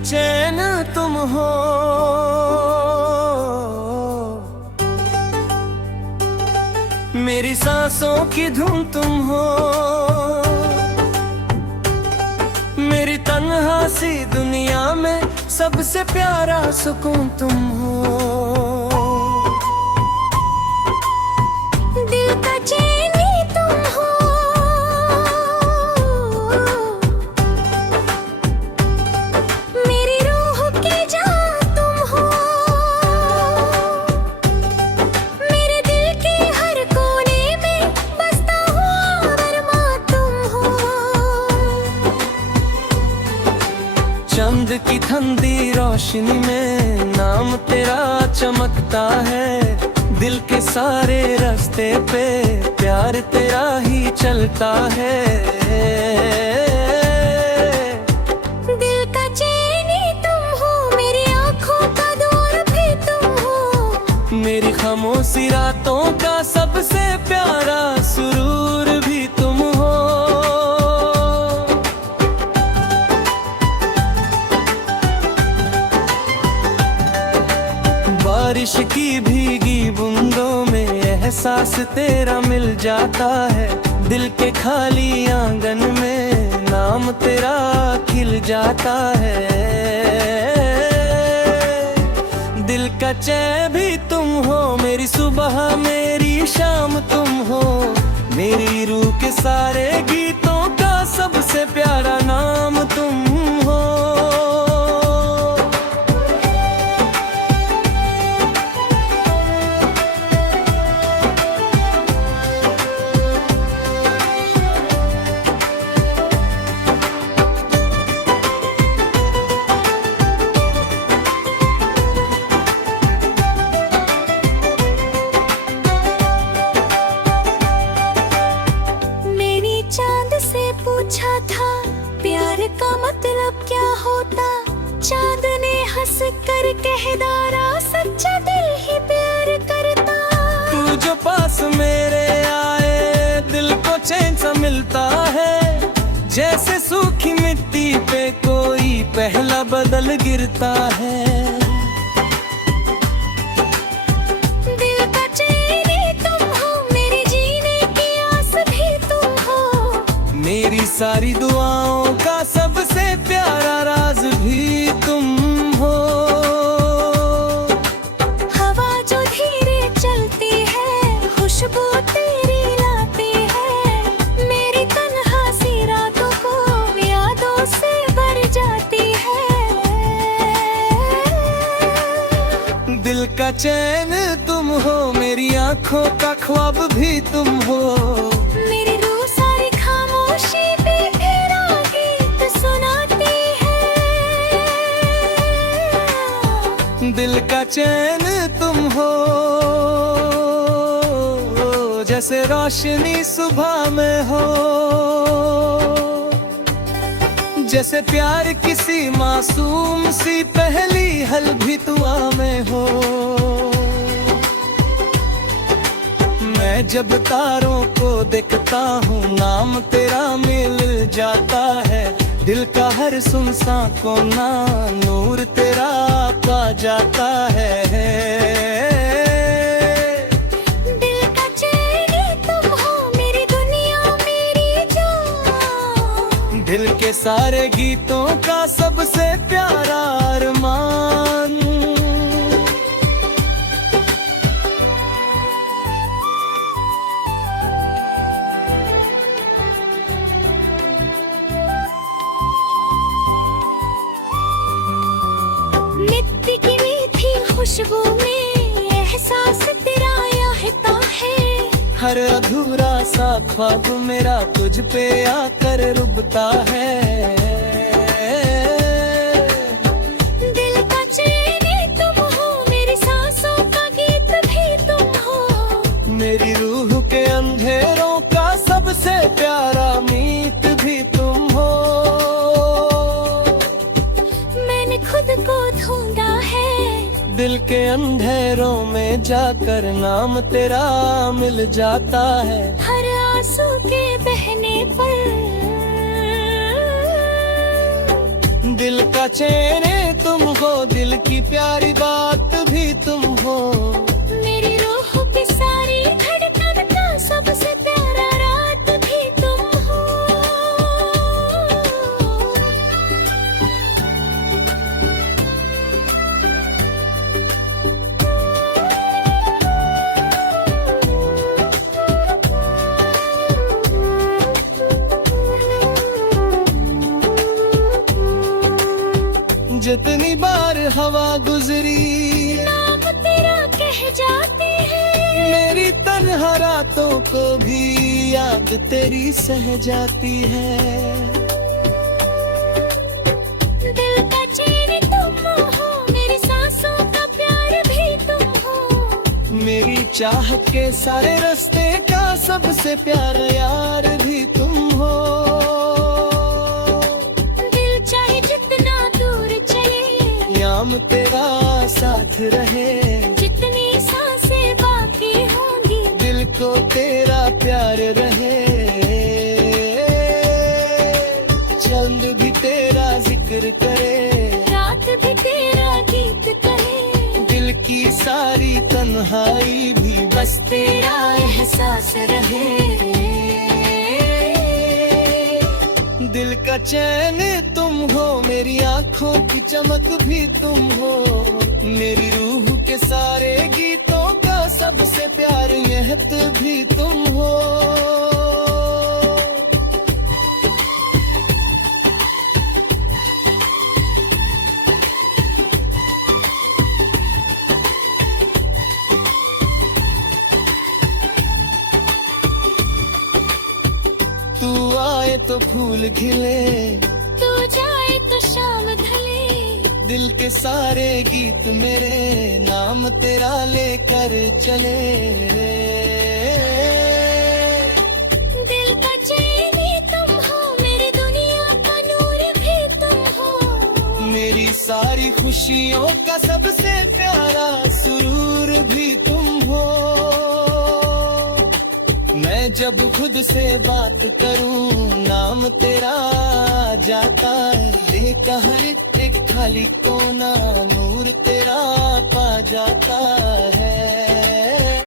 चैन तुम हो, मेरी सांसों की धुन तुम हो, मेरी तन्हा सी दुनिया में सबसे प्यारा सुकून तुम हो। दिल का चैन ही तुम हो, मेरी रूह की जान तुम हो, मेरे दिल के हर कोने में बसता हुआ अरमां तुम हो। चंद की ठंडी रोशनी में नाम तेरा चमकता है, दिल के सारे रास्ते पे प्यार तेरा ही चलता है। दिल का चैन ही तुम हो, मेरी आँखों का दूर भी तुम हो, मेरी खामोशी रातों का सबसे प्यारा सुरूर भी तुम हो। बारिश की भीगी बूंदों में एहसास तेरा मिल जाता है, दिल के खाली आंगन में नाम तेरा खिल जाता है। दिल का चैन भी तुम हो, मेरी सुबह मेरी शाम तुम हो, मेरी रूह के सारे गीतों का सबसे प्यारा नाम तुम हो। पूछा था प्यार का मतलब क्या होता, चांद ने हंस कर कह डाला सच्चा दिल ही प्यार करता। तू जो पास मेरे आए दिल को चैन सा मिलता है, जैसे सूखी मिट्टी पे कोई पहला बदल गिरता है। दिल का चैन ही तुम हो, मेरे जीने की आस भी तुम हो, मेरी सारी दुआओं का सबसे प्यारा राज भी तुम हो। हवा जो धीरे चलती है खुशबू तेरी लाती है, मेरी तन्हा सी रातों को यादों से भर जाती है। दिल का चैन तुम हो, मेरी आंखों का ख्वाब भी तुम हो, मेरी रूह सारी खामोशी पे तेरा गीत सुनाती है। दिल का चैन तुम हो, जैसे रोशनी सुबह में हो, जैसे प्यार किसी मासूम सी पहली हल्की दुआ में हो। मैं जब तारों को देखता हूँ नाम तेरा मिल जाता है, दिल का हर सुनसान कोना नूर तेरा पा जाता है। दिल का चैन ही तुम हो, मेरी दुनिया मेरी जान, दिल के सारे गीतों का सबसे प्यारा अरमान। मिट्टी की मीठी खुशबू में एहसास तेरा रहता है, हर अधूरा सा ख्वाब मेरा तुझ पे आकर रुकता है। दिल का चैन ही तुम हो, मेरी सांसों का गीत भी तुम हो, मेरी रूह के अंधेरों का सबसे प्यारा मीत भी तुम हो। मैंने खुद को ढूंढा है, दिल के अंधेरों में जाकर नाम तेरा मिल जाता है। हर आंसू के बहने पर दिल का चैन तुम हो, दिल की प्यारी बात भी तुम हो। मेरी रूह की सारी धड़कन का सबसे प्यारा रात भी तुम हो। जितनी बार हवा गुजरी नाम तेरा कह जाती है। मेरी तन्हा रातों को भी याद तेरी सह जाती है। दिल का चैन तुम हो, मेरी सांसों का प्यार भी तुम हो। मेरी चाहत के सारे रास्ते का सबसे प्यारा यार भी तुम हो। दिल चाहे जितना दूर चले, याम तेरा साथ रहे। जितनी सांसें बाकी होंगी, दिल को तेरा प्यार रहे। चंद भी तेरा जिक्र करे, रात भी तेरा गीत कहे। दिल की सारी तन्हाई भी बस तेरा एहसास रहे। दिल का चैन तुम हो, मेरी आंखों की चमक भी तुम हो। मेरी रूह के सारे गीतों का सबसे प्यार महत भी तुम हो। तू आए तो फूल खिले, तू जाए तो शाम ढले। दिल के सारे गीत मेरे नाम तेरा लेकर चले। दिल का चैन तुम हो, मेरी दुनिया का नूर भी तुम हो। मेरी सारी खुशियों का सबसे प्यारा सुरूर भी तुम हो। मैं जब खुद से बात करूं, नाम तेरा आ जाता है। दिल का हर एक खाली कोना नूर तेरा पा जाता है।